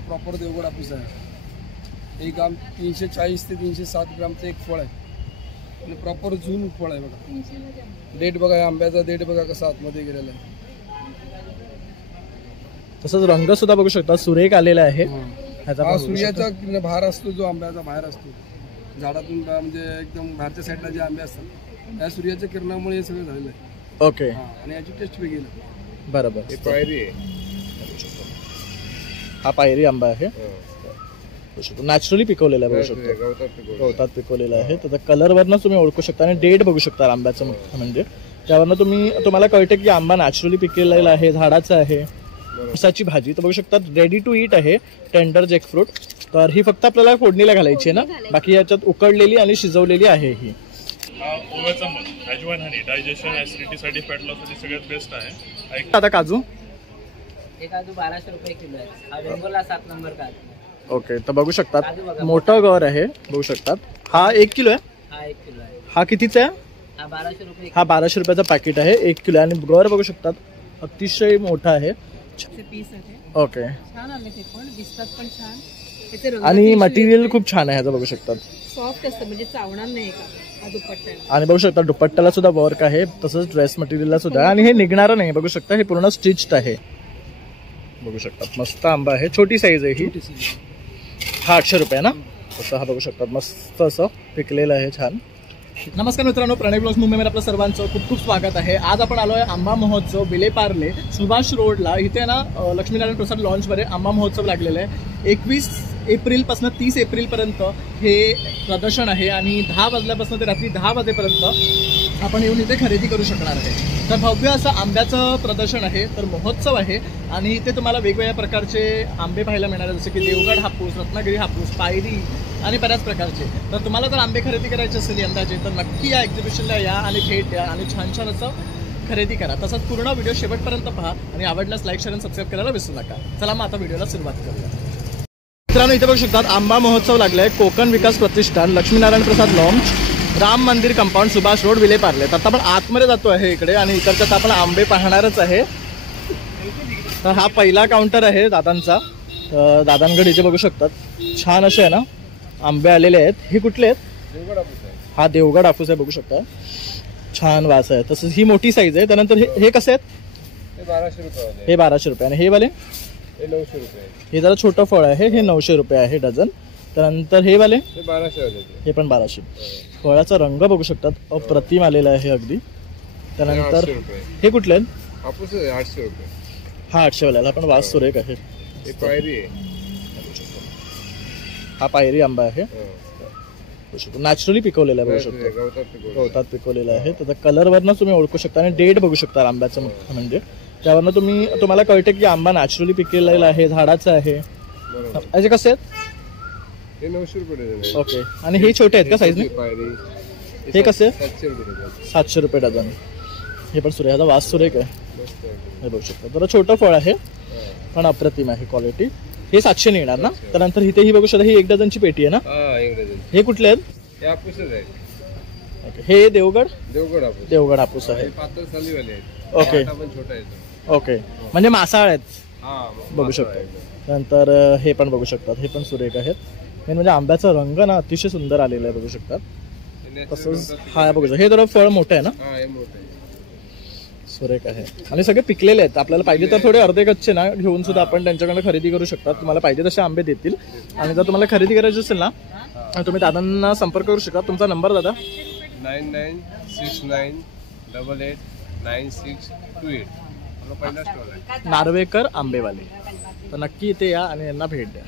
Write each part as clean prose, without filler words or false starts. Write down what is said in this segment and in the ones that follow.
आपला प्रॉपर देवगड हापूस आहे। एक आम 340 ते 307 ग्रामचं एक फळ आहे आणि प्रॉपर जून फळ आहे बघा। डेट बघा, या आंब्याचा डेट बघा कसा आतमध्ये गेलेला आहे। तसंच रंग सुद्धा बघू शकता, सुरेख आलेला आहे। हा सूर्याचा भार असतो, जो आंब्याचा बाहेर असतो झाडातून, म्हणजे एकदम बाहेरच्या साईडला जे आंबे असतात त्या सूर्याच्या किरणामुळे हे सगळं झालेलं आहे। ओके, आणि याची टेस्ट वेगळी आहे। बरोबर, हे पायरी आहे, हा पायरी आंबा आहे, नॅचरली पिकवलेला आहे, बघू शकतो गवतात पिकवलेला आहे। त्याचा कलरवरनं तुम्ही ओळखू शकता आणि डेट बघू शकता आंब्याचं, म्हणजे त्यावरनं तुम्हाला कळते की आंबा नॅचरली पिकलेला आहे, झाडाचा आहे। ऊसाची भाजी तर बघू शकता, रेडी टू ईट आहे, टेंडर जॅकफ्रूट। तर ही फक्त आपल्याला फोडणीला घालायची आहे ना, बाकी याच्यात उकडलेली आणि शिजवलेली आहे ही। ओव्याचा मध, अजवाइन हनी, डायजेशन, ऍसिडिटीसाठी, फॅट लॉससाठी सगळ्यात बेस्ट आहे। आता काजू, एक काजू 1200 रुपये किलो आहे, हा बेंगोला 7 नंबर काजू। ओके, तर बघू शकतात मोठं गर आहे, बघू शकतात। हा 1 किलो आहे, हा 1 किलो आहे। हा कितीचा आहे? हा 1200 रुपये। हा 1200 रुपयाचा पॅकेट आहे, 1 किलो, आणि गर बघू शकतात अतिशय मोठा आहे। पीस आहे, ओके, छान आले ते पण दिसतात पण छान, त्याचे रंग आणि मटेरियल खूप छान आहे ह्याचं, बघू शकतात सॉफ्ट असतं, म्हणजे चावणार नाही का हा दुपट्टा आहे। आणि बघू शकता दुपट्ट्याला सुद्धा वर्क आहे, तसंच ड्रेस मटेरियलला सुद्धा, आणि हे निघणारं नाही, बघू शकता हे पूर्ण स्टिच्ड आहे, बघू शकतात। मस्त आंबा आहे, छोटी साईज आहे ही। हा 800 रुपये ना, तसं हा बघू शकतात, मस्त असं पिकलेलं आहे, छान। नमस्कार मित्रांनो, प्रणय ब्लॉग्स मुंबईमध्ये आपलं सर्वांचं खूप खूप स्वागत आहे। आज आपण आलो आहे आंबा महोत्सव विलेपार्ले सुभाष रोडला, इथे ना लक्ष्मीनारायण प्रसाद लॉन्चमध्ये आंबा महोत्सव लागलेला आहे। 21 एप्रिलपासून 30 एप्रिलपर्यंत हे प्रदर्शन आहे, आणि 10 वाजल्यापासून ते रात्री 10 वाजेपर्यंत आपण येऊन इथे खरेदी करू शकणार आहे। तर भव्य असं आंब्याचं प्रदर्शन आहे, तर महोत्सव आहे, आणि इथे तुम्हाला वेगवेगळ्या प्रकारचे आंबे पाहायला मिळणार आहे, जसे की देवगड हापूस, रत्नागिरी हापूस, पायरी आणि बऱ्याच प्रकारचे। तर तुम्हाला जर आंबे खरेदी करायचे असेल यंदाचे, तर नक्की या एक्झिबिशनला या आणि भेट द्या आणि छान छान असं खरेदी करा। तसंच पूर्ण व्हिडिओ शेवटपर्यंत पहा, आणि आवडल्यास लाईक, शेअर आणि सबस्क्राईब करायला विसरू नका। चला मग आता व्हिडिओला सुरुवात करूया। मित्रांनो, इथे बघू शकतात आंबा महोत्सव लागलाय, कोकण विकास प्रतिष्ठान, लक्ष्मीनारायण प्रसाद लॉन्च, राम मंदिर कंपाऊंड, सुभाष रोड, विलेपार्ले। तर आता आपण आतमध्ये जातो आहे इकडे, आणि इकडच्यात आपण आंबे पाहणारच आहे। तर हा पहिला काउंटर आहे दादांचा, दादांकडे इथे बघू शकतात छान असे आहे ना आंबे आलेले आहेत। हे कुठले आहेत? देवगड हापूस आहे। हा देवगड हापूस आहे, बघू शकता छान वास आहे। तसंच ही मोठी साईज आहे। त्यानंतर हे कसे आहेत? हे 1200 रुपये, हे 1200 रुपये, आणि हे वाले हे 900 रुपये, हे जरा छोटं फळ आहे, हे 900 रुपये आहे डझन। त्यानंतर हे वाले, हे 1200 होते, हे पण 1200। फळाचा रंग बघू शकतात अप्रतिम आलेला आहे अगदी। त्यानंतर 800 रुपये। हे कुठले आहेत? हापूस आहे 800 रुपये। हा 800 वाला, हा पण वास सुरेख आहे। हे पायरी आहे, हा पायरी आंबा आहे, नॅचरली पिकवलेला आहे, बघू शकतो गवतात पिकवलेला आहे। त्याचा कलरवरनं तुम्ही ओळखू शकता आणि डेट बघू शकता आंब्याचं, म्हणजे त्यावरनं तुम्हाला कळते की आंबा नॅचरली पिकलेला आहे, झाडाचा आहे। असे कसे आहेत? हे 900 रुपये। ओके, आणि हे छोटे आहेत का साईजने? पायरी हे कसे? 700 रुपये। 700 रुपये डझन। हे पण सुरेख, ह्याचा वास सुरेख आहे, हे बघू शकता। जरा छोटं फळ आहे पण अप्रतिम आहे क्वालिटी। हे 700 येणार ना? त्यानंतर इथे ही बघू शकता, ही 1 डझनची पेटी आहे ना? हा, 1 डझन। हे कुठले आहेत? हे हापूसच आहे। ओके, हे देवगड हापूस, देवगड हापूस आहे। पातळ सालीवाले आहेत। ओके पण छोटा आहे। ओके, म्हणजे मासाळ आहेत, हा, बघू शकता। त्यानंतर हे पण बघू शकतात, हे पण सुरेख आहेत। मेन म्हणजे आंब्याचा रंग ना अतिशय सुंदर आलेला आहे, बघू शकतात। तसंच हा बघू शकता, हे जरा फळ मोठं आहे ना, हा, हे मोठं आहे, सुरेख आहे, आणि सगळे पिकलेले आहेत। आपल्याला पाहिजे तर थोडे अर्धे कच्चे ना घेऊन सुद्धा आपण त्यांच्याकडे खरेदी करू शकतात, तुम्हाला पाहिजे तसे आंबे देतील। आणि जर तुम्हाला खरेदी करायची असेल ना, तुम्ही दादांना संपर्क करू शकता। तुमचा नंबर दादा? 9969889628। आपला पहिला स्टॉल आहे, नार्वेकर आंबेवाले। तर नक्की इथे या आणि यांना भेट द्या।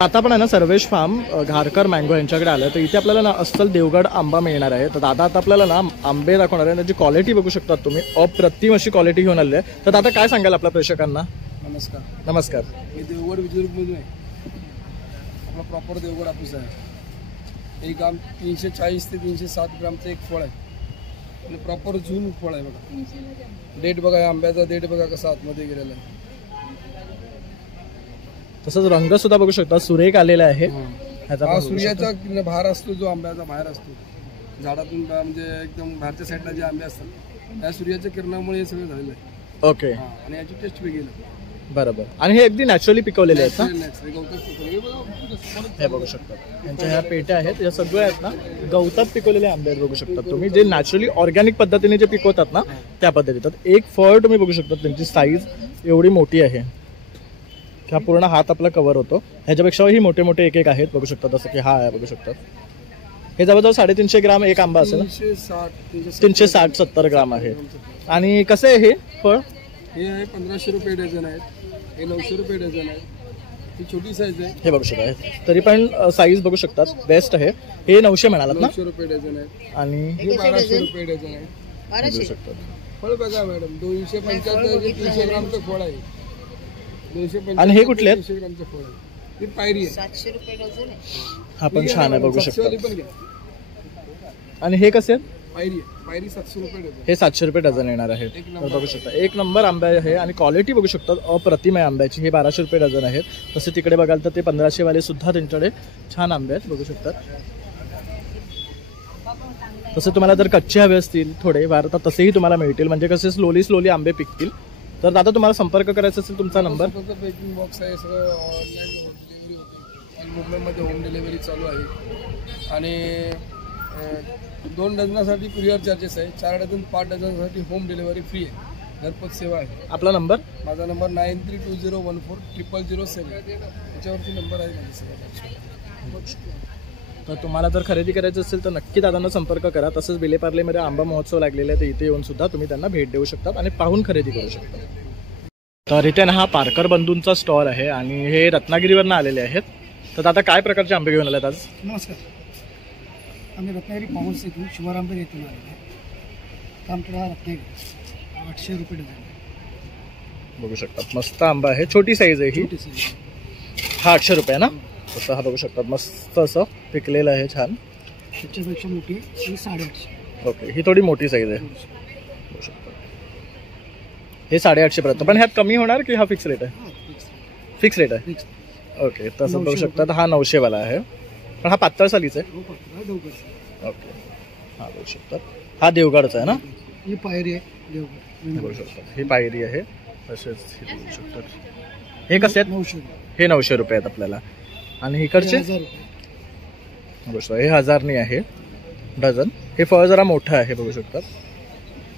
आता पण आहे ना सर्वेश फार्म, घारकर मँगो यांच्याकडे आलं, तर इथे आपल्याला ना अस्सल देवगड आंबा मिळणार आहे। तर दादा आता आपल्याला ना आंबे दाखवणार आहे, त्याची क्वालिटी बघू शकतात तुम्ही, अप्रतिम अशी क्वालिटी घेऊन आले आहे। तर दादा काय सांगाल आपल्या प्रेक्षकांना? नमस्कार। नमस्कार। हे देवगड विजयदुर्गमधून आहे, आपला प्रॉपर देवगड हापूस आहे। एक आम 340 ते 307 ग्रामचं एक फळ आहे, आणि प्रॉपर जून फळ आहे बघा। डेट बघा, या आंब्याचा डेट बघा कसा आतमध्ये गेलेला आहे। तसंच रंग सुद्धा बघू शकता सुरेख आलेला आहे। हा सूर्याचा भार असतो, जो आंब्याचा बाहेर असतो झाडातून, म्हणजे एकदम बाहेरच्या साईडला जे आंबे असतात त्या सूर्याच्या किरणामुळे हे सगळं झालेलं आहे। ओके, आणि याची टेस्ट वेगळी आहे। बरोबर. आणि हे अगदी नॅचरली पिकवलेले आहेत ना? Natural गवतात पिकवलेले. हे बघा, हे बघू शकता यांच्या ह्या पेट्या आहेत या सगळ्या आहेत ना गवतात पिकवलेले आंबे आहेत. बघू शकता तुम्ही जे नॅचरली ऑर्गॅनिक पद्धतीने जे पिकवतात ना त्या पद्धतीत. एक फळ तुम्ही बघू शकता त्यांची साईज एवढी मोठी आहे. हा पूर्ण हात आपला कव्हर होतो. ह्याच्यापेक्षाही मोठे मोठे एक एक आहेत बघू शकता. जसं की हा आहे बघू शकता. हे जवळजवळ 350 ग्राम एक आंबा असेल ना? 360-70 ग्राम आहे. आणि कसं आहे हे फळ? हे आहे 1500 रुपये डझन आहेत. हे 900 रुपये डझन आहेत. ही छोटी साईज आहे. हे बघू शकता तरी पण साईज बघू शकतात बेस्ट आहे. हे 900 म्हणालात ना? 900 रुपये डझन आहेत. आणि हे 1200 रुपये डझन आहे. बघू शकतात फळ बघा मॅडम, 275 ते 300 ग्रामचं फळ आहे. 275 आणि हे कुठले आहेत? 300 ग्रामचं फळ आहे. ही पायरी आहे. 700 रुपये डझन आहे. हा पण छान आहे बघू सातशेवाली शकता. पण घ्या. आणि हे कसे आहेत? पायरी आहे. पायरी 700 रुपये डझन. हे 700 रुपये डझन येणार आहे. तर बघू शकता एक नंबर आंबा आहे आणि क्वालिटी बघू शकता अप्रतिम आहे आंब्याची. हे 1200 रुपये डझन आहेत. तसे तिकडे बघाल तर ते 1500 वाले सुद्धा त्यांच्याकडे छान आंबे आहेत बघू शकतात. तसे तुम्हाला जर कच्चे हवे असतील थोडे फार तर तसेही तुम्हाला मिळतील. म्हणजे कसे स्लोली आंबे पिकतील. तर दादा तुम्हाला संपर्क करायचा असेल तुमचा नंबर? पॅकिंग बॉक्स आहे. सगळं ऑनलाईन डिलिव्हरी होती. मुंबईमध्ये होम डिलिव्हरी चालू आहे. आणि 2 डझनासाठी कुरिअर चार्जेस आहे. 4 डझन 5 डझनसाठी होम डिलिव्हरी फ्री आहे. घरपोच सेवा आहे. आपला नंबर? माझा नंबर 9320140007. त्याच्यावरती नंबर आहे माझ्यासोबत. तर तुम्हाला जर खरेदी करायचं असेल तर नक्की दादांना संपर्क करा. तसंच विलेपार्लेमध्ये आंबा महोत्सव लागलेला आहे तर इथे येऊन सुद्धा तुम्ही त्यांना भेट देऊ शकतात आणि पाहून खरेदी करू शकता. तर इथे ना हा पारकर बंधूंचा स्टॉल आहे आणि हे रत्नागिरीवरनं आलेले आहेत. तर दादा काय प्रकारचे आंबे घेऊन आलेत आज? नमस्कार. आम्ही रत्नागिरी पाऊस येथून शिवरामपूर येथून आलेलो आहे. आमच्याकडे हा रत्नागिरी 800 रुपये डझन. बघू शकतात मस्त आंबा आहे. छोटी साईज आहे ही. छोटी साईज. हा 800 रुपये ना? तसं हा बघू शकतात मस्त असं पिकलेलं आहे छान. त्याच्यापेक्षा मोठी ही 850. ओके ही थोडी मोठी साईज आहे बघू शकता. हे 850 पर्यंत. पण ह्यात कमी होणार की हा फिक्स रेट आहे? फिक्स रेट आहे. ओके तसं बघू शकतात. हा 900 वाला आहे पण हा पातळ सालीच आहे. ओके हा बघू शकतात. हा देवगडचा आहे ना? ही पायरी आहे देवगड. बघू शकतात ही पायरी आहे. तसेच हे बघू शकतात. हे कसे आहेत? 900 रुपये. हे 900 रुपये आहेत आपल्याला. आणि इकडचे 1000 रुपये. बघू शकता हे 1000नी आहे डझन. हे फळ जरा मोठं आहे बघू शकतात.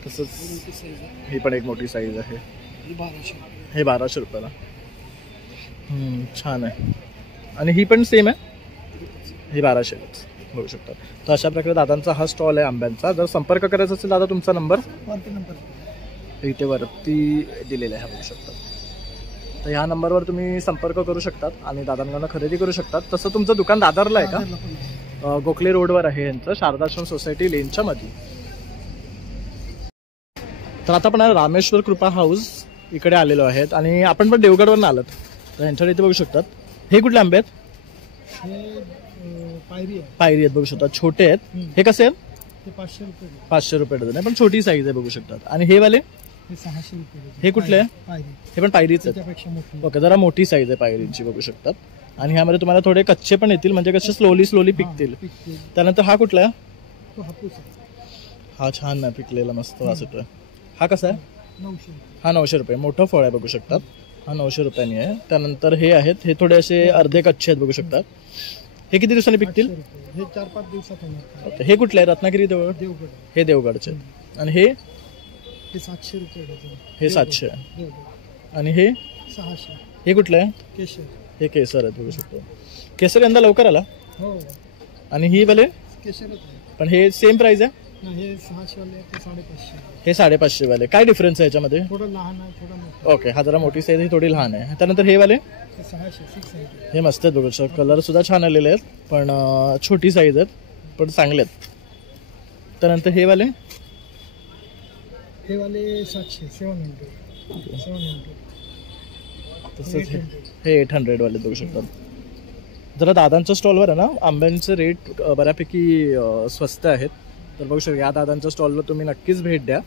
तसंच मोठी साईज आहे. ही पण एक मोठी साईज आहे. ही 1200 रुपये. हे 1200 रुपयाला. छान आहे. आणि ही पण सेम आहे. ही 1200 बघू शकता. तर अशा प्रकारे दादांचा हा स्टॉल आहे आंब्यांचा. जर संपर्क करायचा असेल दादा तुमचा नंबर वरती नंबर इथे वरती दिलेला आहे बघू शकता. तर ह्या नंबरवर तुम्ही संपर्क करू शकतात आणि दादांना खरेदी करू शकतात. तसं तुमचं दुकान दादरला आहे का? गोखले रोडवर आहे यांचं शारदाश्रम सोसायटी लेनच्या मध्ये. तर आता आपण रामेश्वर कृपा हाऊस इकडे आलेलो आहेत आणि आपण पण देवगडवरून आलात. तर यांच्याकडे इथे बघू शकतात. हे कुठले आंबे आहेत? हे पायरी आहे. पायरी आहेत बघू शकतात. छोटे आहेत. हे कसे आहेत? ते 500 रुपये. 500 रुपये डझन आहे पण छोटी साईज आहे बघू शकतात. आणि हे वाले हे 600 रुपये. हे कुठले आहे? पायरी. हे पण पायरीच आहेत. त्याच्यापेक्षा मोठी. ओके जरा मोठी साईज आहे पायरींची बघू शकतात. आणि ह्यामध्ये तुम्हाला थोडे कच्चे पण येतील म्हणजे कसे स्लोली पिकतील. त्यानंतर हा कुठला आहे? तो हापूस आहे. हा छान आहे पिकलेला मस्त वास येतोय. हा कसा आहे? 900. हा 900 रुपये. मोठं फळ आहे बघू शकतात. हा 900 रुपयांनी आहे. त्यानंतर हे आहेत हे थोडे असे अर्धे कच्चे आहेत बघू शकतात. हे किती दिवसांनी पिकतील? 800 रुपये. हे 4-5 दिवसात होणार. ओके हे कुठले आहे? रत्नागिरी देवगड. देवगड. हे देवगडचे आहेत. आणि हे 700 रुपये डझन. हे 700 आहे. देवगड. आणि हे 600. हे कुठलं आहे? केशर. हे केसर आहेत बघू शकतो. केसर यंदा लवकर आला. हो आणि ही वाले केशरच आहे. पण हे सेम प्राइस आहे. नाही हे 600 वाले ते 550. हे 550 वाले. काय डिफरन्स आहे याच्यामध्ये? थोडं लहान आहे थोडं मोठं. ओके हा जरा मोठी साईज ही थोडी लहान आहे. त्यानंतर हे वाले ते 600-600. हे मस्त आहेत बघू शकतो. कलर सुद्धा छान आलेले आहेत पण छोटी साईज आहेत पण चांगले आहेत. त्यानंतर हे वाले हे वाले 700-700. तसंच हे 800 वाले बघू शकतात. जरा दादांच्या स्टॉलवर आहे ना आंब्यांचे रेट बऱ्यापैकी स्वस्त आहेत. तर बघू शकता या दादांच्या स्टॉलवर तुम्ही नक्कीच भेट द्या.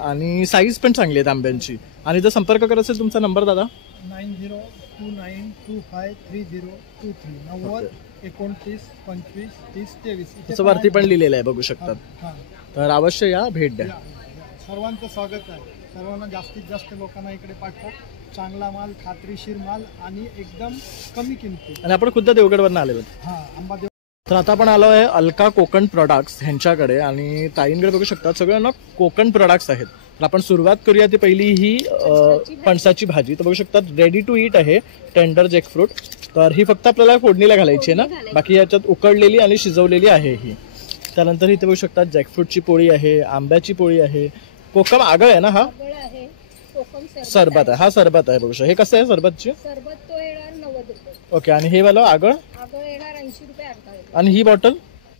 आणि साईज पण चांगली आहेत आंब्यांची. आणि जर संपर्क करायचा असेल तुमचा नंबर दादा? 9029253023 9029253023. त्याचं वरती पण लिहिलेलं आहे बघू शकतात. हां. तर अवश्य या भेट द्या. सर्वांचं स्वागत आहे. सर्वांना जास्तीत जास्त लोकांना इकडे पाठवा चांगला माल, खात्रीशीर माल आणि एकदम कमी किमती. आणि आपण खुद्द देवगडवरनं आलेलो आहोत. हा आंबादेव. तर आता आपण आलो आहे अलका कोकण प्रोडक्ट्स ह्यांच्याकडे आणि ताईंकडे बघू शकता सगळं ना कोकण प्रोडक्ट्स आहेत. तर आपण सुरुवात करूया ती पहिली ही फणसाची भाजी. तर बघू शकता रेडी टू ईट आहे, टेंडर जॅकफ्रूट. तर ही फक्त आपल्याला फोडणीला घालायची आहे ना, बाकी याच्यात उकडलेली आणि शिजवलेली आहे ही. त्यानंतर इथे बघू शकता जॅकफ्रूटची पोळी आहे, आंब्याची पोळी आहे, कोकम आगळ आहे ना, हा सरबत आहे, हा सरबत आहे. बघू शकता हे कसं आहे सरबतची? सरबत तो येणार 90 रुपये. ओके. आणि हे वाला आगळ? आगळ येणार 80 रुपये अर्धा. आणि ही बॉटल?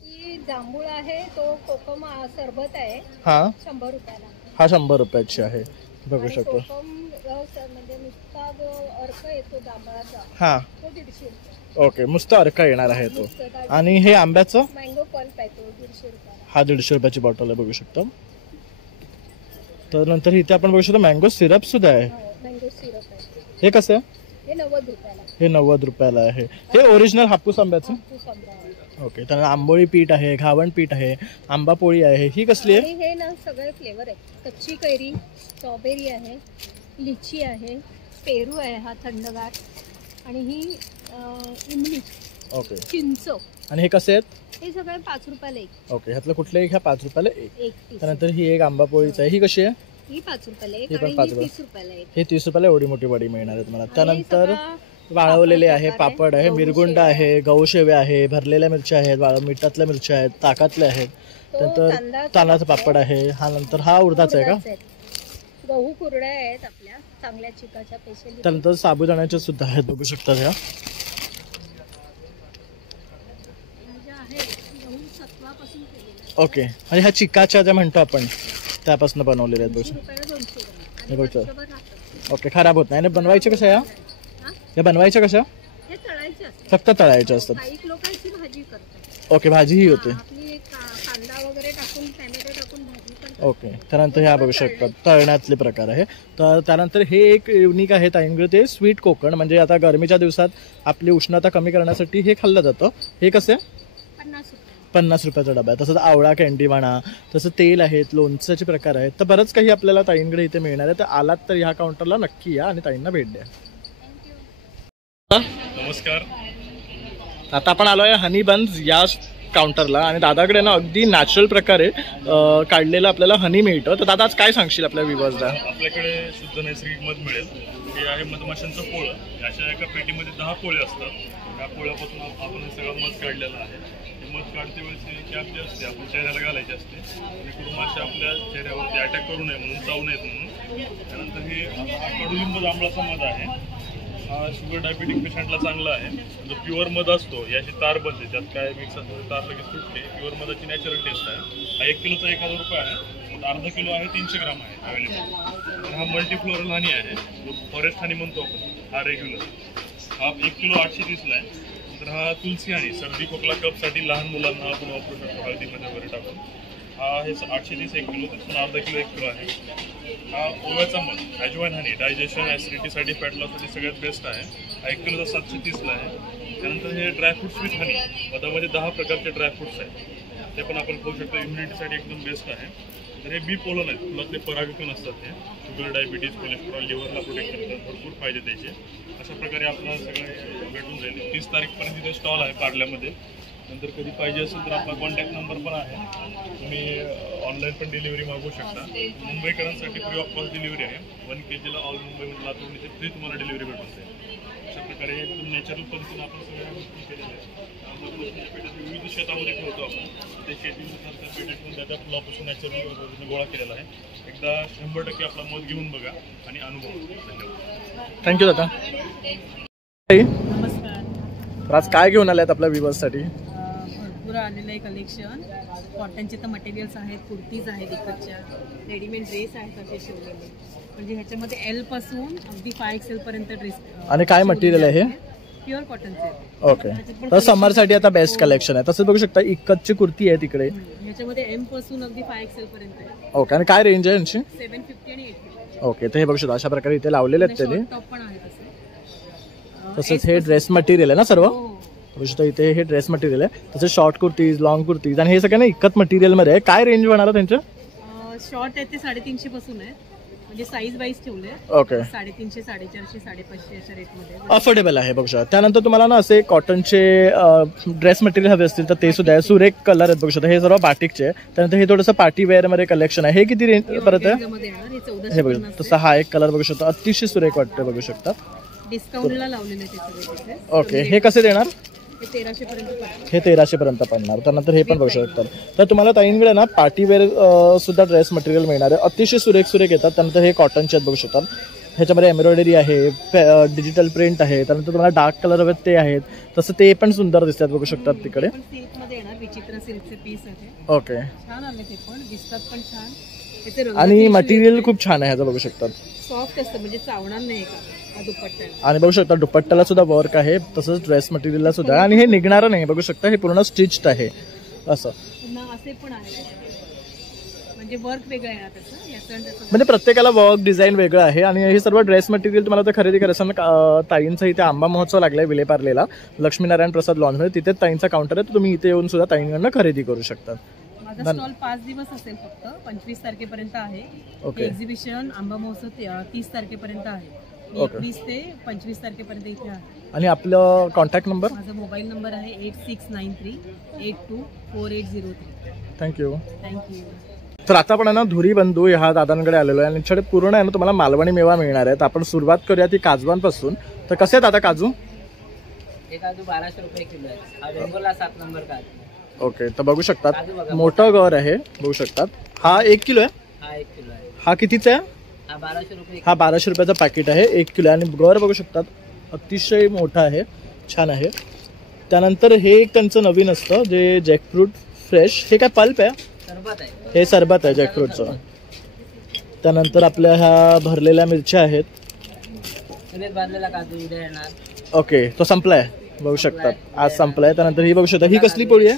ही जांभूळ आहे, तो कोकम सरबत आहे, हा 100 रुपयाला. हा 100 रुपयाची आहे. बघू आणि शकतो. कोकम म्हणजे नुसता जो अर्क येतो जांभळाचा, हा तो 150 रुपये. ओके, नुसतं अर्का येणार आहे तो. आणि हे आंब्याचं? मँगो पल्प आहे, तो 150 रुपयाला. हा 150 रुपयाची बॉटल आहे. बघू शकतो. तर नंतर इथे आपण बघू शकतो मँगो सिरप सुद्धा आहे. मँगो सिरप आहे, हे कसं आहे? हे 90 रुपयाला. हे 90 रुपयाला आहे. हे ओरिजिनल हापूस आंब्याचं? हापूस आंबा आहे. ओके. तर आंबोळी पीठ आहे, घावण पीठ आहे, आंबा पोळी आहे. ही कसली आहे? आणि हे ना सगळे फ्लेवर आहे. कच्ची कैरी, स्ट्रॉबेरी आहे, लिची आहे, पेरू आहे हा थंडगार, आणि ही इमली, ओके. चिंच. आणि हे कसे आहेत? हे सगळे 5 रुपयाला एक. ओके. ह्यातलं कुठलंही घ्या 5 रुपयाला एक. एक piece. त्यानंतर ही एक आंबा पोळीच आहे. ही कशी आहे? ही 5 रुपयाला एक ही पण आणि 5 ही रुपये. 30 रुपयाला एक. हे 30 रुपयाला एवढी मोठी वडी मिळणार आहे तुम्हाला. आणि त्यानंतर सगळा वाळवलेले आहे, पापड प्रकार पापड आहे, आहे, मिरगुंड गहू आहे, गहू शेवे आहे, भरलेल्या मिरच्या आहेत, मिठातल्या मिरच्या आहेत, ताकातल्या आहेत. तो त्यानंतर तांदळाचा पापड आहे. हा नंतर हा उडदाचा आहे का? उडदाचे आहेत. गहू कुरड्या आहेत आपल्या चांगल्या चिकाच्या पेशल. त्यानंतर साबुदाण्याच्या सुद्धा आहेत. बघू शकता ह्या. सत्वापासून केलेल्या. ओके. आणि ह्या चिकाच्या ज्या म्हणतो आपण त्यापासून बनवलेल्या आहेत. बघू 80 शकता. रुपयाला 200 ग्राम. हे आणि बघतो. वर्षभर राहतात. ओके. खराब होत नाही. आणि बनवायच्या कशा या? हा? या बनवायच्या कशा? हे तळायचे असतात. फक्त तळायच्या असतात. काही लोक याची भाजी करतात. ओके. भाजी ही होते. हा, आपली कांदा वगैरे टाकून टॅमॅटो टाकून भाजी करतात. ओके. त्यानंतर ह्या बघू शकतात तळण्यातले प्रकार आहे. तर त्यानंतर हे एक युनिक आहे ताईंकडे, ते स्वीट कोकण. म्हणजे आता गरमीच्या दिवसात आपली उष्णता कमी करण्यासाठी हे खाल्लं जातं. हे कसं आहे? 50 रुपये. 50 रुपयाचा डबा आहे. तसंच आवळा कॅन्डी म्हणा, तसं तेल आहेत, लोणच्याचे प्रकार आहेत. तर बरंच काही आपल्याला ताईंकडे इथे मिळणार आहे. तर आलात तर ह्या काउंटरला नक्की या आणि ताईंना भेट द्या. नमस्कार. आता आपण आलो आहे हनी बन्स या काउंटरला आणि दादाकडे ना अगदी नॅचरल प्रकारे काढलेलं आपल्याला हनी मिळतं. तर दादा आज काय सांगशील आपल्या व्ह्युअर्सला? आपल्याकडे शुद्ध नैसर्गिक मध मिळेल. हे आहे मधमाशांचं पोळं. अशा एका पेटीमध्ये 10 पोळे असतात. त्या पोळ्यापासून आपण हे सगळं मध काढलेलं आहे. हे मध काढते वेळेस कॅप जी असते आपण चेहऱ्याला घालायची असते, जेणेकरून माशा आपल्या चेहऱ्यावरती अटॅक करू नये म्हणून, चावू नयेत म्हणून. त्यानंतर हे कडुलिंब जांभळाचा मध आहे. हा शुगर डायबिटिक पेशंटला चांगला आहे. जो प्युअर मध असतो याची तार बनते, त्यात काय मिक्स असतो तार लगेच सुटते. प्युअर मधाची नॅचरल टेस्ट आहे. हा 1 किलोचा 1000 रुपये आहे. अर्धा किलो आहे 300 ग्राम आहे अवेलेबल. आणि हा मल्टीफ्लोरल हनी आहे, जो फॉरेस्ट हनी म्हणतो आपण, हा रेग्युलर. हा 1 किलो 830ला आहे. नंतर हा तुलसी हनी, सर्दी खोकला कपसाठी लहान मुलांना आपण वापरू शकतो हळदीमध्ये वगैरे टाकून. हा हे 830 1 किलो, त्याच्यातून अर्धा किलो 1 किलो आहे. हा ओव्याचा मध, अजवाइन हनी, डायजेशन, ॲसिडिटीसाठी, फॅट लॉससाठी सगळ्यात बेस्ट आहे. हा 1 किलोचा 730ला आहे. त्यानंतर हे ड्रायफ्रुट्स विथ हनी, मधामध्ये 10 प्रकारचे ड्रायफ्रुट्स आहेत, ते पण आपण खाऊ शकतो. इम्युनिटीसाठी एकदम बेस्ट आहे. तर हे बी पोलन आहेत, फुलातले परागकण असतात. हे शुगर, डायबिटीज, कोलेस्ट्रॉल, लिव्हरला प्रोटेक्ट करतात, भरपूर फायदे त्याचे. अशा प्रकारे आपल्याला सगळं भेटून जाईल. 30 तारीखपर्यंत इथे स्टॉल आहे कारल्यामध्ये. नंतर कधी पाहिजे असेल तर आपला कॉन्टॅक्ट नंबर पण आहे. तुम्ही ऑनलाईन पण डिलिव्हरी मागवू शकता. मुंबईकरांसाठी फ्री ऑफ कॉस्ट डिलिव्हरी आहे. 1 kg ऑल मुंबईमध्ये लातूर इथे फ्री तुम्हाला डिलिव्हरी भेटून जाईल. अशा प्रकारे एकदम नॅचरल पद्धतीने आपण सगळ्या गोष्टी केलेल्या आहेत. विविध शेतामध्ये ठेवतो आपण. ते शेतीनुसार त्या पेटीतून त्या फुलापासून नॅचरल गोळा केलेला आहे. एकदा 100% आपला मध घेऊन बघा आणि अनुभव. धन्यवाद. थँक्यू दादा. नमस्कार. तर आज काय घेऊन आल्यात आपल्या व्ह्युअर्ससाठी? भरपूर आलेलं आहे कलेक्शन. कॉटनचे तर मटेरियल्स आहेत, कुर्तीज आहेत इकडच्या, रेडीमेड ड्रेस आहेत असे शिवलेले. म्हणजे ह्याच्यामध्ये एल पासून अगदी 5XL पर्यंत ड्रेस. आणि काय मटेरियल आहे हे? प्युअर कॉटनचे. ओके. तर समरसाठी आता बेस्ट कलेक्शन आहे. तसंच बघू शकता इक्कतची कुर्ती आहे तिकडे. ह्याच्यामध्ये M पासून अगदी 5XL पर्यंत आहे. ओके. आणि काय रेंज आहे यांची? 750 आणि 850. ओके. तर हे बघू शकता अशा प्रकारे इथे लावलेले आहेत त्यांनी. टॉप पण आहे तसे. तसंच हे ड्रेस मटेरियल आहे ना सर्व? हो. बघू शकता इथे हे ड्रेस मटेरियल आहे. तसंच शॉर्ट कुर्तीज, लॉंग कुर्तीज, आणि हे सगळं ना इक्कत मटेरियलमध्ये आहे. काय रेंज होणार त्यांच्या? शॉर्ट आहे ते 350 पासून आहे. म्हणजे साईज वाईज ठेवले ओके 350, 450, 550 अशा रेटमध्ये. अफोर्डेबल आहे बघू शकता. त्यानंतर तुम्हाला ना असे कॉटनचे ड्रेस मटेरियल हवे असतील तर ते सुद्धा आहे. सुरेख कलर आहेत बघू शकता. हे सर्व बाटिकचे आहे. त्यानंतर हे थोडंसं पार्टी वेअर मध्ये कलेक्शन आहे. हे किती रेंज परत आहे? मध्ये येणार हे हे 1450 बघू तसा हा एक कलर बघू शकता. अतिशय सुरेख वाटतं बघू शकता. डिस्काउंटला लावलेले त्याचे ओके हे कसे देणार? हे 1300 पर्यंत पडतात. हे 1300 पर्यंत पडणार. त्यानंतर हे पण बघू शकतात. तर तुम्हाला ताईंकडे ना पार्टी वेअर सुद्धा ड्रेस मटेरियल मिळणार आहे. अतिशय सुरेख येतात. त्यानंतर हे कॉटनचे आहेत बघू शकतात. ह्याच्यामध्ये एम्ब्रॉयडरी आहे, डिजिटल प्रिंट आहे. त्यानंतर तुम्हाला डार्क कलर हवेत ते आहेत. तसं ते पण सुंदर दिसतात बघू शकतात तिकडे. पण सिल्क मध्ये येणार विचित्र सिल्कचे पीस आहे. ओके छान आले ते पण दिसतात पण छान. त्याचे रंग आणि मटेरियल खूप छान आहे ह्याचं बघू शकतात. सॉफ्ट असतं म्हणजे चावणार नाही का हा दुपट्टा. आणि बघू शकता दुपट्ट्याला सुद्धा वर्क आहे. तसंच ड्रेस मटेरियलला सुद्धा. आणि हे निघणारं नाही बघू शकता. हे पूर्ण स्टिच्ड आहे असं. पुन्हा असे पण आहे म्हणजे वर्क वेगळं आहे ना त्याचं याचं आणि त्याचं. म्हणजे प्रत्येकाला वर्क डिझाईन वेगळं आहे. आणि हे सर्व ड्रेस मटेरियल तुम्हाला तर खरेदी करायचं ना ताईंचा इथे आंबा महोत्सव लागलाय विलेपार्लेला लक्ष्मीनारायण प्रसाद लॉन्समध्ये. तिथेच ताईंचा काउंटर आहे. तर तुम्ही इथे येऊन सुद्धा ताईंकडनं खरेदी करू शकता. माझा स्टॉल 5 दिवस असेल फक्त 25 तारखेपर्यंत आहे. ओके. एक्झिबिशन आंबा महोत्सव 30 तारखेपर्यंत आहे. ओके. 20 ते 25 तारखेपर्यंत इथे आहे. आणि आपलं कॉन्टॅक्ट नंबर? माझा मोबाईल नंबर आहे 8693824803. थँक्यू. थँक्यू. तर आता आपण आहे ना धुरी बंधू ह्या दादांकडे आलेलो आहे. आणि यांच्याकडे पूर्ण आहे ना तुम्हाला मालवणी मेवा मिळणार आहे. तर आपण सुरुवात करूया ती काजवांपासून. तर कसे आहेत आता काजू? हे काजू 1200 रुपये किलो आहे. हा बेंगोला 7 नंबर काजू. ओके तर बघू शकतात मोठं गर आहे बघू शकतात. हा 1 किलो आहे. हा 1 किलो आहे. हा कितीचा आहे? हा 1200 रुपये. हा 1200 रुपयाचा पॅकेट आहे 1 किलो. आणि गर बघू शकतात अतिशय मोठा आहे छान आहे. त्यानंतर हे एक त्यांचं नवीन असतं जे जॅकफ्रूट फ्रेश. हे काय पल्प आहे? सरबत आहे. हे सरबत आहे जॅकफ्रूटचं. त्यानंतर आपल्या ह्या भरलेल्या मिरच्या आहेत. चुलीत भाजलेला काजू उद्या येणार. ओके तो संपलाय बघू शकतात आज संपलाय. त्यानंतर ही बघू शकता ही कसली पोळी आहे?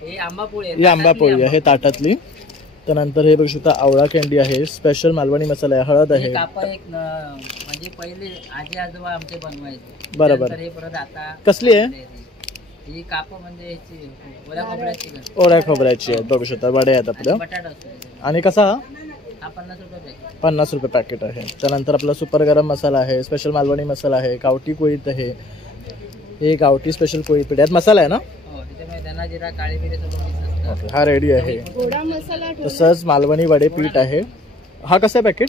हे आंबा पोळी आहे. ही आंबा पोळी आहे ताटातली. त्यानंतर हे बघू शकता आवळा कॅन्डी आहे. स्पेशल मालवणी मसाला आहे. हळद आहे. काप एक म्हणजे पहिले आजी आजोबा आमचे बनवायचे. बरोबर. नंतर हे परत आता कसली आहे? ही काप म्हणजे ह्याची ओल्या खोबऱ्याची का? ओऱ्या खोबऱ्याची आहे बघू शकता. वडे आहेत आपल्या. बटाटा असतो. आणि कसा हा? हा 50 रुपये पॅकेट. 50 रुपये पॅकेट आहे. त्यानंतर आपला सुपर गरम मसाला आहे. स्पेशल मालवणी मसाला आहे. गावठी कोळीत आहे. हे गावठी स्पेशल कोळीत पीठ यात मसाला आहे ना? हो त्याच्यामुळे धना जिरा काळी मिरी सगळं मिक्स असतं. ओके हा रेडी आहे. गोडा मसाला तसंच मालवणी वडे पीठ आहे. हा कसं आहे पॅकेट?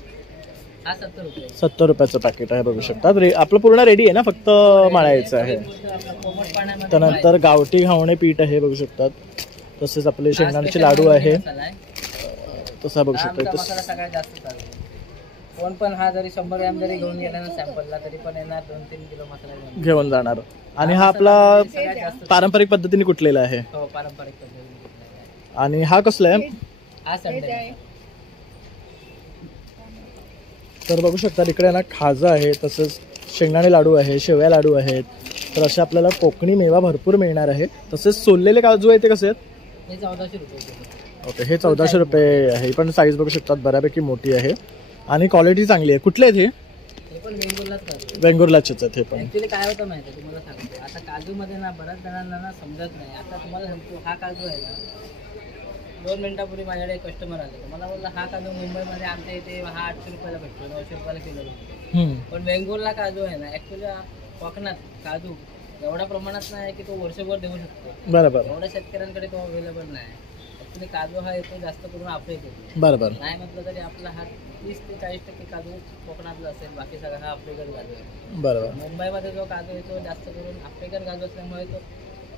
हा 70 रुपये. 70 रुपयाचं पॅकेट आहे बघू शकता. आपलं पूर्ण रेडी आहे ना फक्त मळायचं आहे. कोमट पाण्यामध्ये त्यानंतर गावठी घावणे पीठ आहे बघू शकतात. तसेच आपले शेंगदाण्याचे लाडू आहे मसाला आहे. तसा बघू हा शकता. आमचा मसाला सगळ्यात जास्त चालतो. कोण पण हा जरी 100 ग्रॅम जरी घेऊन गेला ना सॅम्पलला तरी पण येणार 2-3 किलो मसाला घेऊन जाणार. आणि हा आपला सगळ्यात जास्त. पारंपरिक पद्धतीने कुटलेला आहे. हो पारंपरिक पद्धतीने. आणि हा कसला आहे? हा संडे. तर बघू शकता इकडे ना खाजा आहे. तसंच शेंगदाणे लाडू आहे. शेवया लाडू आहेत. तर अशा आपल्याला कोकणी मेवा भरपूर मिळणार आहे. तसेच सोललेले काजू आहे ते कसे आहेत? हे 1400 रुपये. ओके हे 1400 रुपये आहे. पण साईज बघू शकतात बऱ्यापैकी मोठी आहे आणि क्वालिटी चांगली आहे. कुठले आहेत हे? हे पण वेंगुर्लाच करतो. बेंगुर्लाचेच आहेत हे पण. ऍक्च्युली काय होतं माहिती आहे तुम्हाला सांगतो. आता काजूमध्ये ना बऱ्याच जणांना ना समजत नाही. आता तुम्हाला सांगतो हा काजू आहे ना 2 मिनिटापूर्वी माझ्याकडे एक कस्टमर आले. मला बोलला हा काजू मुंबईमध्ये आमच्या इथे हा 800 रुपयाला भेटतो 900 रुपयाला किलो भेटतो. पण वेंगुर्ला काजू आहे ना ऍक्च्युली कोकणात काजू एवढ्या प्रमाणात नाही की तो वर्षभर देऊ शकतो. बरोबर एवढ्या शेतकऱ्यांकडे तो अवेलेबल नाही. ऍक्च्युली काजू हा येतो जास्त करून आपल्या इथे. बरोबर नाही म्हटलं तरी आपला हा 30 ते 40% काजू कोकणातला असेल. बाकी सगळा हा आफ्रिकन काजू आहे. बरोबर मुंबईमध्ये जो काजू येतो जास्त करून आफ्रिकन काजू असल्यामुळे तो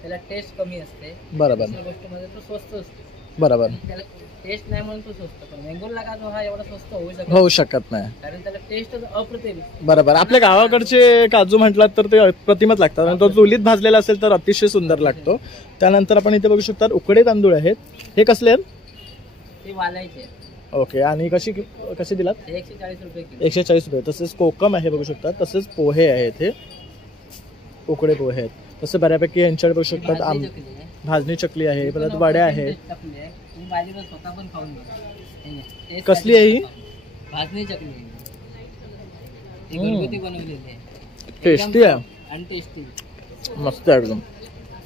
त्याला टेस्ट कमी असते. बरोबर दुसऱ्या गोष्टीमध्ये तो स्वस्त असतो. बरोबर त्याला टेस्ट नाही म्हणून तो स्वस्त. पण वेंगुर्ला काजू हा एवढा स्वस्त होऊ शकत नाही. कारण त्याला टेस्ट अप्रतिम. बरोबर आपल्या गावाकडचे काजू म्हटलात तर ते अप्रतिमच लागतात. आणि तो चुलीत भाजलेला असेल तर अतिशय सुंदर लागतो. त्यानंतर आपण इथे बघू शकता उकडे तांदूळ आहेत. हे कसले आहेत? ते वालायचे. ओके आणि कशी दिलात? 140 रुपये किलो. 140 रुपये. तसेच कोकम आहे बघू शकता. तसेच पोहे आहेत. हे उकडे पोहे आहेत. तसे बऱ्यापैकी यांच्याकडे बघू शकतात भाजणी चकली आहे. परत वड्या आहेत. स्वतः पण खाऊन बघा. कसली आहे ही? भाजणी चकली घरगुती बनवलेली आहे. टेस्टी आहे आणि टेस्टी मस्त आहे एकदम.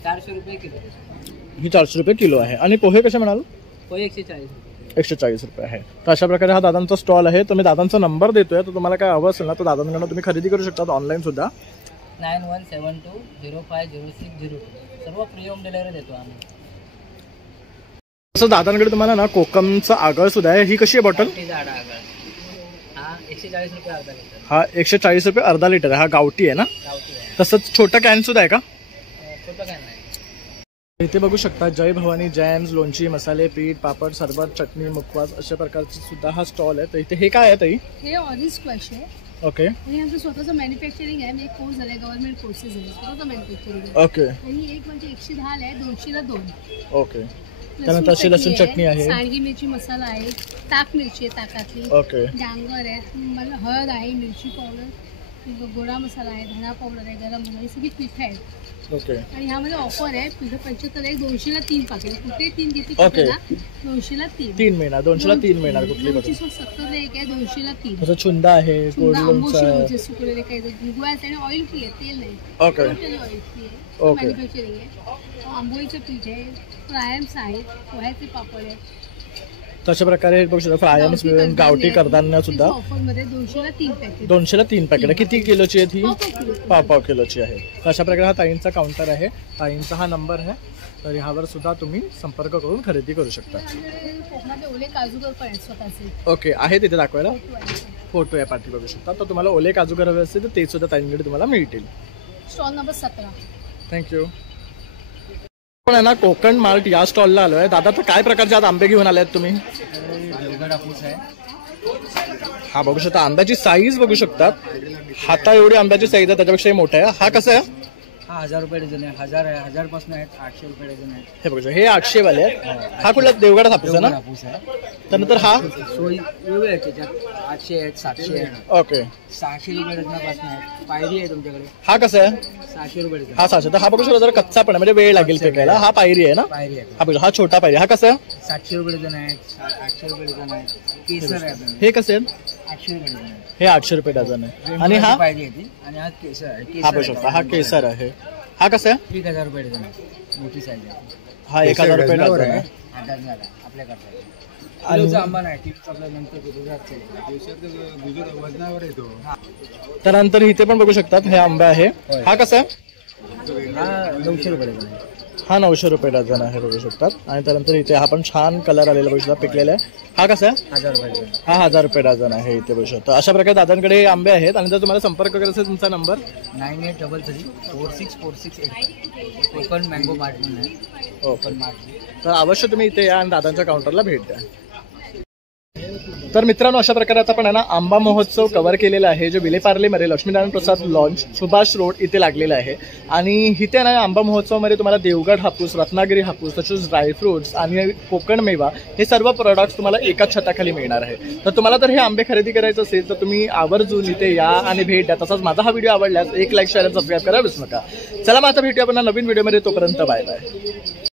400 रुपये किलो. ही 400 रुपये किलो आहे. आणि पोहे कसे म्हणाल? पोहे 140 रुपये. 140 रुपये आहे. तर अशा प्रकारे हा दादांचा स्टॉल आहे. तर मी दादांचा नंबर देतोय, तर तुम्हाला काय हवं असेल ना तर दादांकडून तुम्ही खरेदी करू शकता ऑनलाईन सुद्धा. 9172050602 सर्व फ्री होम डिलिव्हरी देतो आम्ही. तसं दादांकडे तुम्हाला ना कोकमचा आगळ सुद्धा आहे. ही कशी आहे बॉटल? हा 140 रुपये अर्धा लिटर. हा 140 रुपये अर्धा लिटर आहे. हा गावठी आहे ना? गावठी आहे. तसंच छोटा कॅन सुद्धा आहे का? छोटं काय नाही. इथे बघू शकता जय भवानी जॅम्स, लोणची, मसाले, पीठ, पापड, सरबत, चटणी, मुखवास अशा प्रकारचे सुद्धा हा स्टॉल आहे. तर इथे हे काय आहे ताई? हे ऑरेंज स्क्वॅश आहे. ओके. आणि आमचं स्वतःचं मॅन्युफॅक्चरिंग आहे. एक कोर्स झालाय, गव्हर्नमेंट कोर्सेस आहे, स्वतःचं मॅन्युफॅक्चरिंग आहे. ओके. आणि एक म्हणजे 110 आहे, 200ला 2. ओके. त्यानंतर अशी लसूण चटणी आहे, सांडगी मिरची मसाला आहे, ताक मिरची आहे ताकातली, ओके, डांगर आहे, मला हळद आहे, मिरची पावडर, गोडा मसाला आहे, धणा पावडर आहे, गरम मसाला, ही सगळी पिठं आहेत. ओके. आणि ह्यामध्ये ऑफर आहे, पिठं 75 आहे, 200ला 3 पाकिट. कुठे 3 घेते ओके. 200ला 3. 3 मिळणार, 200ला 3 मिळणार. कुठली बघा. 270 एक आहे, 200ला 3. असं छुंदा आहे, गोड लोणचं आहे. सुकलेले काही गुळाचं आणि ऑइल फ्री आहे, तेल नाही. ओके. ऑइल फ्री आहे, ओके. मॅन्युफॅक्चरिंग आहे. आंबोळीचं पीठ आहे, फ्रायम्स आहेत, पोह्याचे पापड आहेत. तशा प्रकारे बघू शकता फ्रायम्स मिळून गावठी कडधान्य सुद्धा ऑफरमध्ये 200ला 3 पॅकेट. 200ला 3 पॅकेट. किती किलोची आहे ती? पाव पाव किलोची आहे. तर अशा प्रकारे हा ताईंचा काउंटर आहे. ताईंचा हा नंबर आहे, तर ह्यावर सुद्धा तुम्ही संपर्क करून खरेदी करू शकता. कोकणातले ओले काजूगर पण आहेत स्वतःचे. ओके. आहे तिथे दाखवायला फोटो आहे पाठी बघू शकता. तर तुम्हाला ओले काजूगर हवे असतील तर ते सुद्धा ताईंकडे तुम्हाला मिळतील. Stall number 17. थँक्यू. पण आहे ना कोकण मार्ट या स्टॉलला आलो आहे. दादा तर काय प्रकारचे आज आंबे घेऊन आले आहेत तुम्ही? हा बघू शकता आंब्याची साईज बघू शकता, हाता एवढी आंब्याची साईज आहे, त्याच्यापेक्षाही मोठा आहे. हा कसा आहे? हा 1000 रुपये डझन आहे. 1000 आहे, 1000 पासून आहेत, 800 रुपये डझन आहे. हे बघू शकता हे 800 वाले आहेत. हा कुठला देवगड हापूस आहे ना? हापूस आहे. त्यानंतर हा सोयी वेगळे आहेत, त्याच्यात 800 आहेत, 700 आहेत, ओके 600 रुपये डझनापासून आहेत. पायरी आहे तुमच्याकडे, हा कसा आहे? 600 रुपये डझन. हा 600. तर हा बघू शकता जरा कच्चा पण आहे, म्हणजे वेळ लागेल फेकायला. हा पायरी आहे ना? पायरी आहे, हा बघू हा छोटा पायरी. हा कसा आहे? 700 रुपये डझन आहेत, 800 रुपये डझन आहेत. केसर आहे आपल्याकडे, हे कसे आहेत? 800 रुपये डझन आहे. हे 800 रुपये डझन आहे. आणि हा पायरी आहे ती, आणि हा केसर आहे. हा बघू शकता हा केसर आहे. हा कसा आहे? 1000 रुपये डझन आहे, मोठी साईज आहे. हा 1000 रुपये डझन आहे. आपल्याकडे किलोचा आंबा नाही, किलोचा आपल्या नंतर वजनावर येतो. त्यानंतर इथे पण बघू शकतात हे आंबा आहे. हा कसा आहे? हा 900 रुपये डझन आहे. हा 900 रुपये डझन आहे बघू शकतात. आणि त्यानंतर इथे हा पण छान कलर आलेला बघू शकता, पिकलेला आहे. हा कसा आहे? 1000 रुपये डझन. हा 1000 रुपये डझन आहे इथे बघू शकता. अशा प्रकारे दादांकडे आंबे आहेत. आणि जर तुम्हाला संपर्क करायचा असेल तुमचा नंबर 9833464688. कोकण मँगो मार्ट म्हणून आहे, कोकण मार्ट. तर अवश्य तुम्ही इथे या आणि दादांच्या काउंटरला भेट द्या. तर मित्रांनो अशा प्रकारे आता आपण आहे ना आंबा महोत्सव कव्हर केलेला आहे, जो विलेपार्लेमध्ये लक्ष्मीनारायण प्रसाद लॉन्च सुभाष रोड इथे लागलेला आहे. आणि इथे ना आंबा महोत्सवामध्ये तुम्हाला देवगड हापूस, रत्नागिरी हापूस, तसेच ड्रायफ्रुट्स आणि कोकण मेवा हे सर्व प्रोडक्ट्स तुम्हाला एकाच छताखाली मिळणार आहे. तर तुम्हाला जर हे आंबे खरेदी करायचे असेल तर तुम्ही आवर्जून इथे या आणि भेट द्या. तसाच माझा हा व्हिडिओ आवडल्यास एक लाईक, शेअर, सबस्क्राईब करायला विसरू नका. चला मग आता भेटूया आपण नवीन व्हिडिओमध्ये. तोपर्यंत बाय बाय.